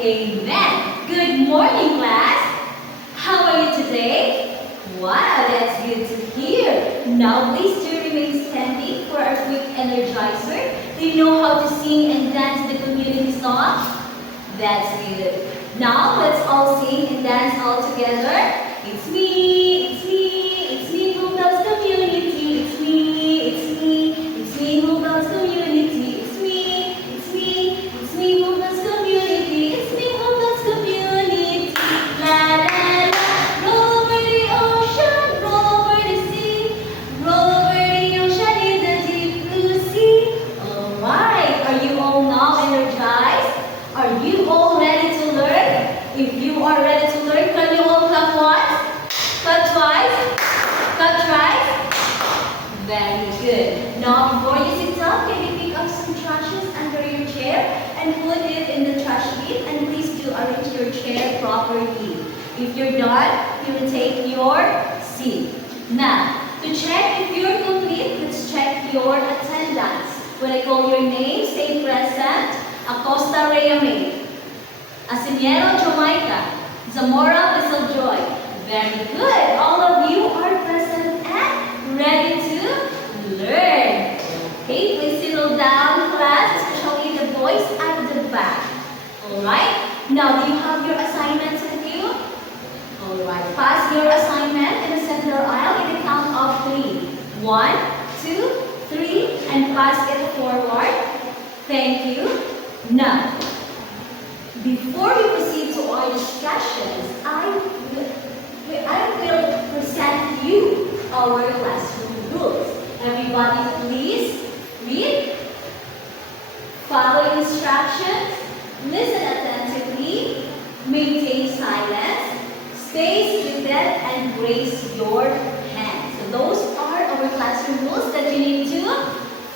Amen. Good morning, class. How are you today? Wow, that's good to hear. Now please do remain standing for our quick energizer. Do you know how to sing and dance the community song? That's good. Now let's all sing and dance all together. It's me who loves community. It's me who loves community. It's me who loves community. It's me who loves community. La la la, roll over the ocean, roll over the sea, roll over the ocean in the deep blue sea. Alright, are you all now energized? Are you all ready to learn? If you are ready to learn, can you all clap once? Clap twice? Clap thrice? Very good. Now before you sit down, can you pick up some trashes under your chair and put it in the trash bin, and please do arrange your chair properly. If you're done, you will take your seat. Now, to check if you're complete, let's check your attendance. When I call your name, say present. Acosta Rhea May. Asinero Jamaica. Zamora Bissell Joy. Very good. All of you are present and ready to learn. Okay, please settle down, class, especially the boys at the back. Alright? Now, do you have your assignments with you? Alright, pass your assignment in the center aisle in the count of 3. 1, 2, 3, and pass it forward. Thank you. Now, before we proceed to our discussions, I will present you our classroom rules. Everybody please read, follow instructions, listen attentively, maintain silence, stay seated, and raise your hands. So those are our classroom rules that you need to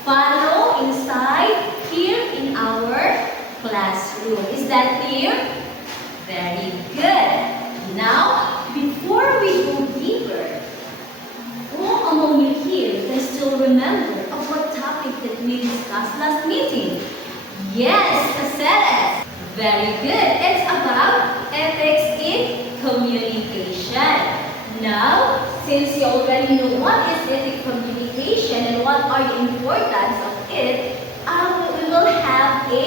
follow inside here in our classroom. Is that clear? Very good. Now, before we go deeper, who among you here can still remember of what topic that we discussed last meeting? Yes, Caceres. Very good. It's about ethics in communication. Now, since you already know what is ethic communication and what are the importance of it, we will have a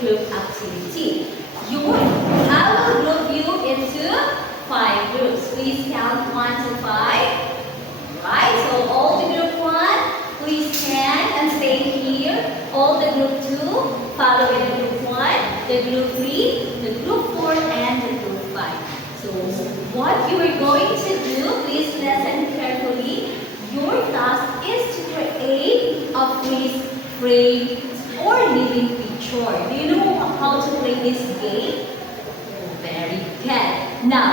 group activity. I will group you into 5 groups. Please count 1 to 5. Right, so all the group 1, please stand and stay here. All the group 2, follow in group 1, the group 3, the group 4, and the group 5. So what you are going to do, please listen carefully. Your task is to create a freeze frame or living picture. Do you know how to play this game? Very good. Now,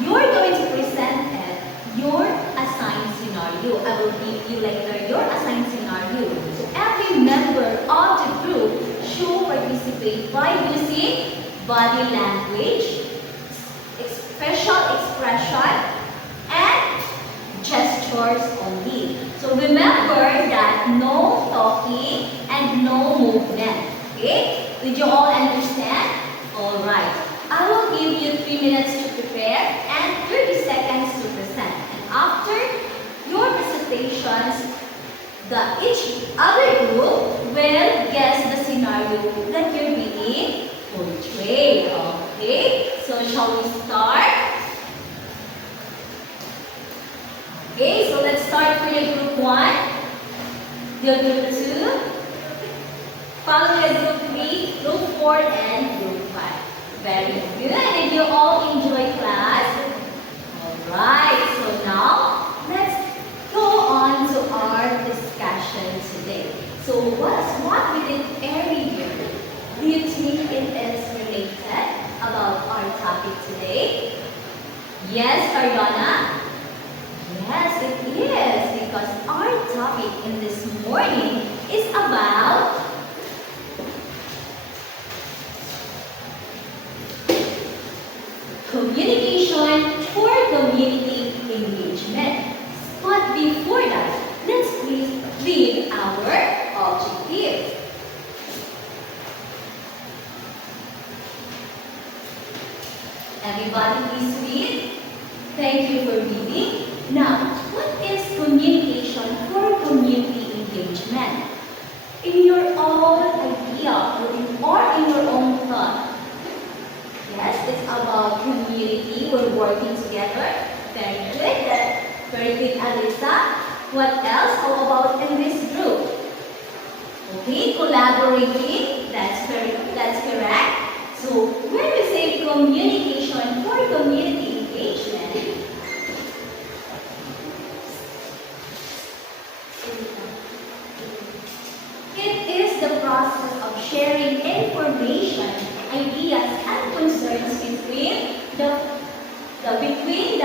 you're going to present your assigned scenario. I will give you later your assigned scenario. So every member of the group should participate by using body language, facial expression, and gestures only. So remember that no talking and no movement. Okay? Did you all understand? Alright. I will give you 3 minutes to prepare and 30 seconds to present. And after your presentations, each other group will guess the scenario that you're being portrayed. Okay? So shall we start? Okay, so let's start for your group 1, your group 2, follow your group 3, group 4, and group 5. Very good. Did you all enjoy class? Alright, so now let's go on to our discussion today. So what we did earlier, do you think it is related about our topic today? Yes, Ariana? Yes, it is, because our topic in this morning is about communication for community engagement. But before that, let's please read our objective. you for reading. Now, what is communication for community engagement? In your own idea or in your own thought. Yes, it's about community. We're working together. Very good. Very good, Alisa. What else? How about in this group? Okay, collaborating. That's correct. So when we say communication for community engagement, it is the process of sharing information, ideas, and concerns between the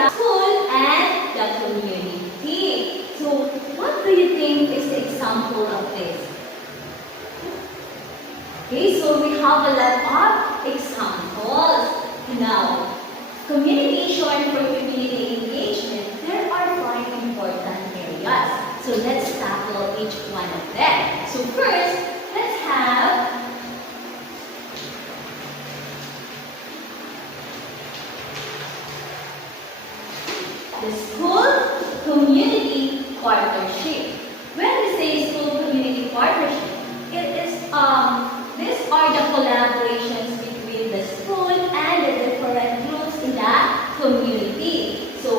school and the community. So what do you think is the example of this? Okay, so we have a lot of examples. Now, communication for community engagement, there are 5 important areas. So let's tackle each one of them. So first, let's have the school community partnership. When we say school community partnership, these are the collaborations between the school and the different groups in the community. So,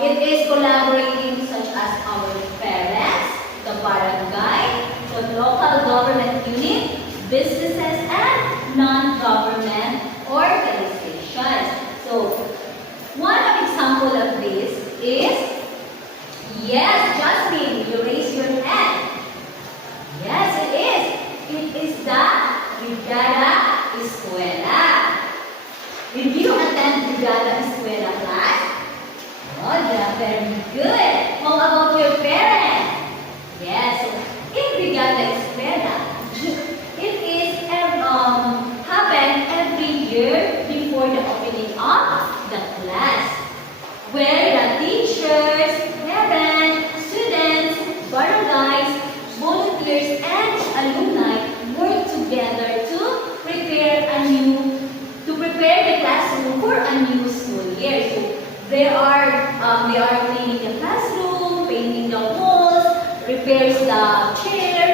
it is collaborating such as our parents, the barangay, the local government unit, businesses, and non-government organizations. So, one example of this is, yes, Jasmine, you raise your hand. Yes, it is. It is the Brigada Escuela. Did you attend Brigada Escuela class? Oh, yeah, very good. How about your parents? Yes, so in Brigada Escuela, it is happen every year before the opening of the class, where the teachers, parents, students, barangays, volunteers, and alumni work together to prepare the classroom for a new school year. So they are cleaning the classroom, painting the walls, repairs the chair.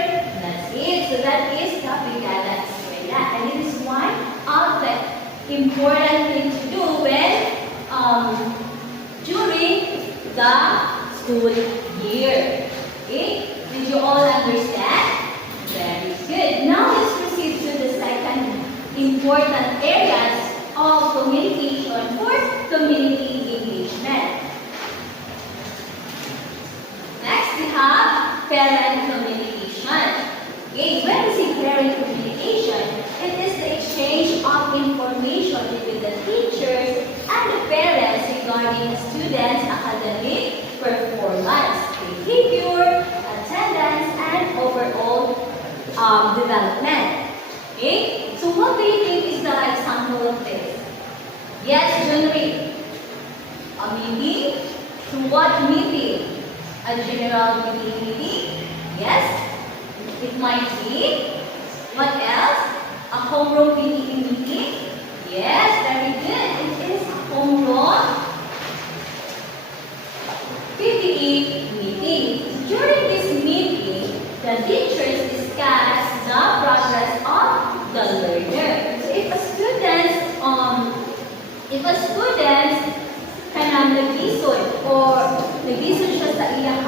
That's it. So that is the Brigada Escuela, and it is one of the important things to do when during the school year. Okay? Did you all understand? Very good. Now let's proceed to the second important areas of communication for community engagement. Next we have parent communication. Okay, when we say parent communication, it is the exchange of information between the teachers and the parents regarding the students' academic performance, behavior, attendance, and overall development. Okay? So what do you think is the example of this? Yes, Junri. A meeting? To what meeting? A general meeting? Yes? It might be. What else? A homeroom meeting? Yes, very good. It is a homeroom PPE meeting. During this meeting, the teachers discuss the progress of the learner. So if a student nag-isod or nag-isod siya sa iyang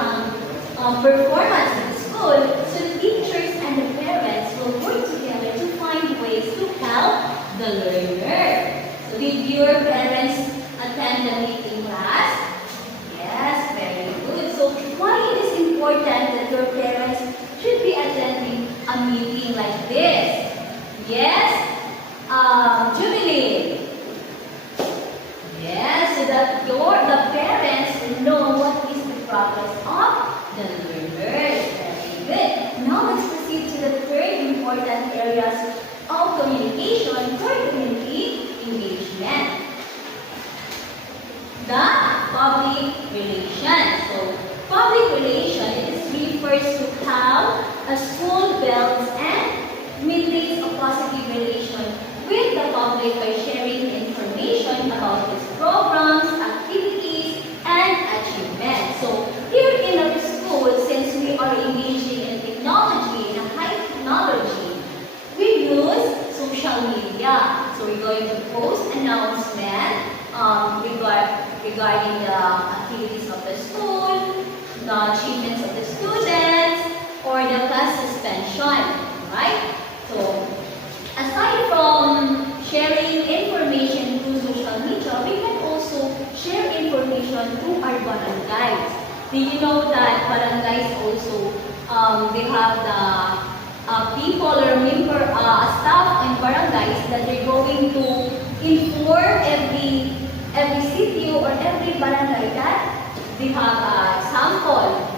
performance in school, so the teachers and the parents will work together to find ways to help the learner. So did your parents attend the meeting class? Yes, very good. So why it is important that your parents should be attending a meeting like this? Yes, Jubilee. Yes, so that the parents will know what is the progress of the learners. Very good. Now let's proceed to the third important areas of communication for community engagement. The public relations. So, public relations, it refers to how a school builds and maintains a positive relation with the public by sharing information about its programs, activities, activities of the school, the achievements of the students, or the class suspension, right? So, aside from sharing information through social media, we can also share information through our barangays. Do you know that barangays also, they have the people or member, staff and barangays that they're going to inform every city or every barangay that they have a sample.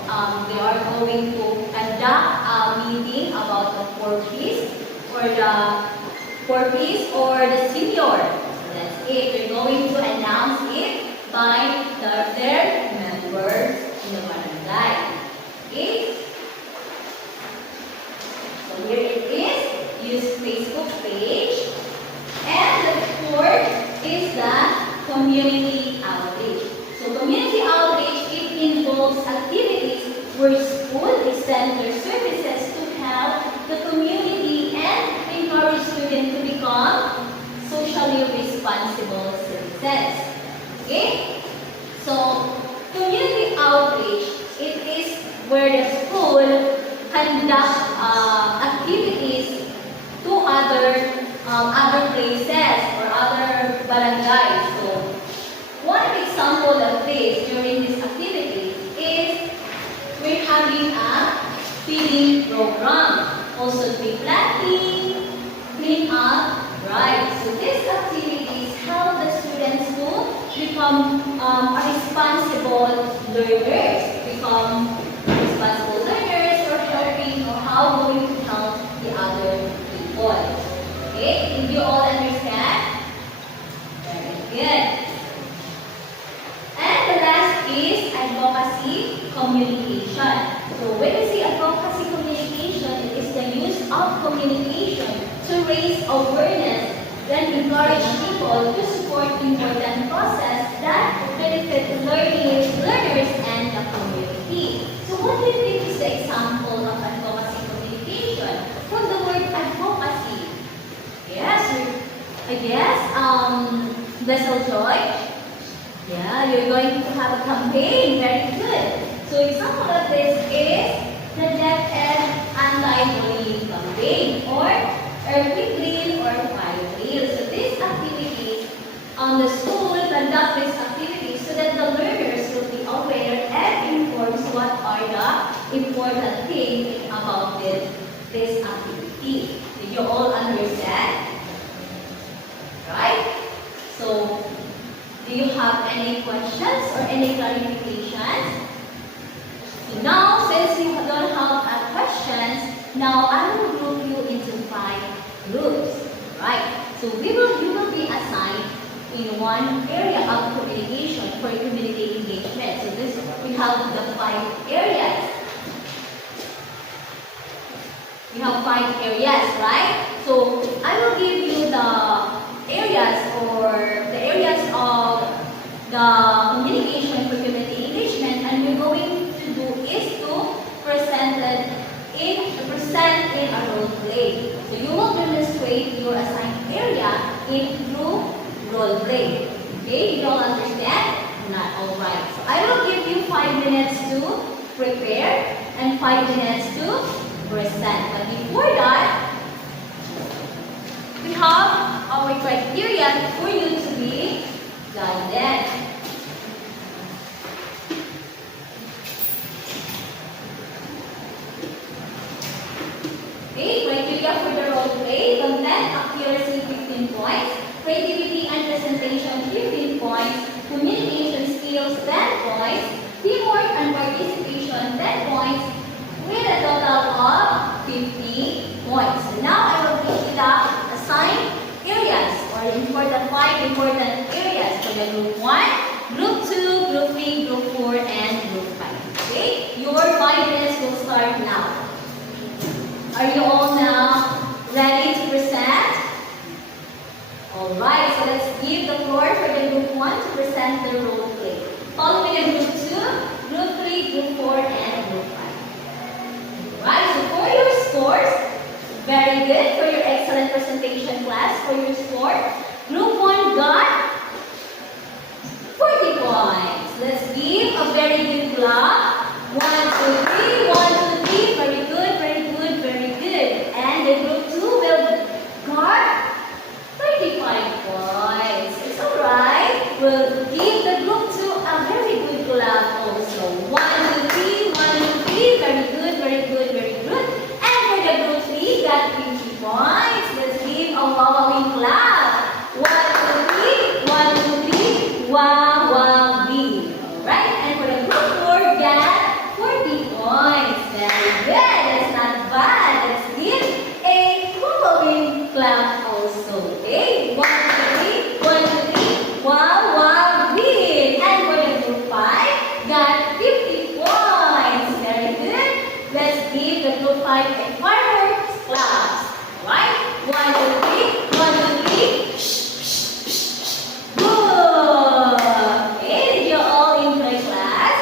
They are going to conduct a meeting about the 4Ps or the senior. So that's it. They're going to announce it by their members in the barangay. Okay? So here it is. Use Facebook page. And the fourth is the community outreach. So community outreach, it involves activities where school extend their services to help the community and encourage students to become socially responsible citizens. Okay? So community outreach, it is where the school conduct activities to other places or other barangays. So, one example of this during this activity is we're having a feeding program. Also, tree planting, clean up, right? So, these activities help the students to become responsible learners, or helping or how going to help the other people. Okay, did you all understand? Very good. And the last is advocacy communication. So when we say advocacy communication, it is the use of communication to raise awareness and encourage people to support important process that benefit learners and the community. So what do you think is the example of advocacy communication? From the word advocacy. Yes, I guess, Vessel Joy. Yeah, you're going to have a campaign. Very good. So example of this is the Deaf and Anti-Bullying Campaign or Earthquake Drill or Fire Drill. So these activities, the school conduct these activities so that the learners will be aware and informed what are the important things about this activity. Did you all understand? Right? So, do you have any questions or any clarifications? So now, since you don't have questions, now I will group you into 5 groups. Right? So you will be assigned in one area of communication for community engagement. So this we have the 5 areas. We have 5 areas, right? So I will give you the areas of the communication for community engagement, and we're going to do is to present in a role play. So you will demonstrate your assigned area through role play. Okay, you all understand? Not all right. So I will give you 5 minutes to prepare and 5 minutes to present. But before that, we have our criteria for you to be guided. Okay, criteria for the role play: content, accuracy 15 points, creativity and presentation 15 points, communication skills 10 points, teamwork and participation 10 points, with a total of 50 points. So now I will give you the assigned areas or the 5 important areas for the group 1, group 2, group 3, group 4, and group 5. Okay? Your 5 minutes will start now. Are you all now ready to present? Alright, so let's give the floor for the group 1 to present the role play. Following the group 2, group 3, group 4, and group 5. Alright, so for your scores, very good for your excellent presentation class. For your score, group 1 got 40 points. Let's two, three. 1, 2, 3. Very good, very good, very good. And the group 2 will guard 35 points. It's alright. We'll give the group 2 a very good clap also. 1, 2, 3. 1, 2, 3. Very good, very good, very good. And for the group 3, got 50 points. Let's give a wowing clap. 1, 2, 3. 1, 2, 3. Wow, wow, big. Alright. And for the group 4, got 40 points. Very good. That's not bad. Let's give a wowing clap also. Okay. 1, 2, 3. 1, 2, 3. Wow, wow, big. And for the group 5, got 50 points. Very good. Let's give the group 5 a fireworks clap. Alright? 1, 2, 3. 1, 2, 3. Shh, shh, shh, shh. Good. Okay, did you all enjoy class?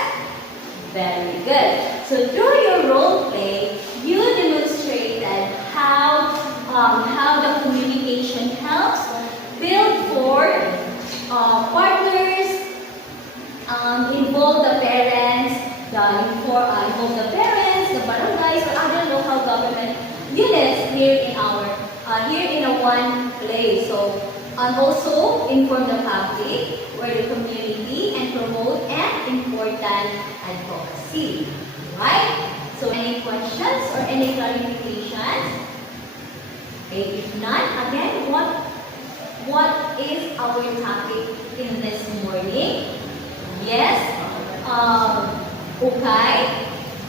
Very good. So through your role play, you demonstrated how the communication helps build for partners, involve the parents, involve the parents, the barangays, or other local government units here in a one place. So, and also inform the public or the community and promote an important advocacy. Right? So, any questions or any clarifications? Okay, if none, again, what is our topic in this morning? Yes? Okay.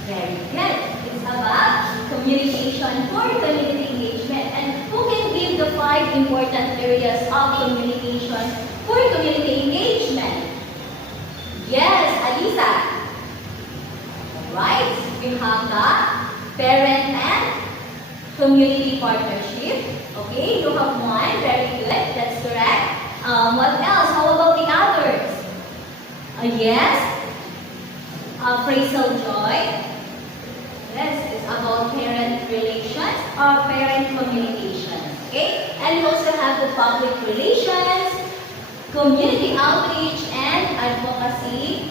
Very good. It's about communication for community engagement. And who can give the 5 important areas of communication for community engagement? Yes, Alisa. Right? We have the parent and community partnership. Okay, you have one. Very good. That's correct. What else? How about the others? Yes. Appraisal joy. Yes, it's about parent relations or parent communications. Okay, and we also have the public relations, community outreach, and advocacy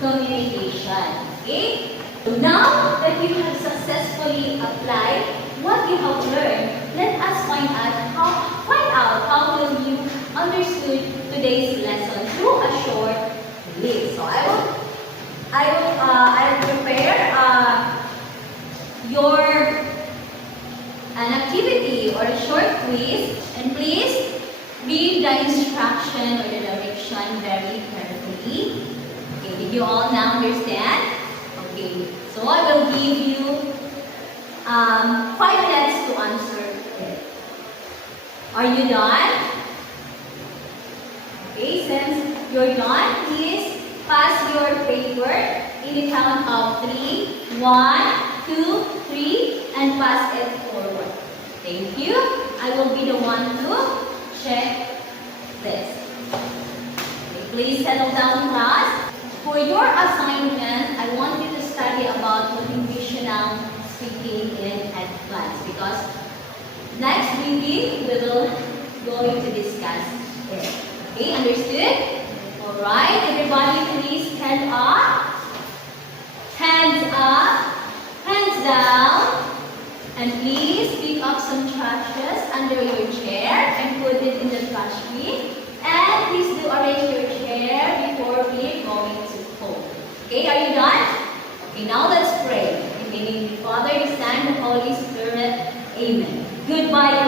communication. Okay, so now that you have successfully applied what you have learned, let us find out how will you understood today's lesson through a short list. So I will prepare an activity or a short quiz, and please read the instruction or the direction very carefully. Okay, did you all now understand? Okay, so I will give you 5 minutes to answer it. Are you done? Okay, since you're done, please pass your paper in the count of 3. 1, 2, 3, and pass it forward. Thank you. I will be the one to check this. Okay, please settle down, class. For your assignment, I want you to study about motivational speaking in advance because next week we will going to discuss it. Okay, understood? Alright, everybody please stand up, hands up, hands down, and please pick up some trashes under your chair and put it in the trash bin. And please do arrange your chair before we going to home. Okay, are you done? Okay, now let's pray. In the name of the Father, the Son, and the Holy Spirit. Amen. Goodbye,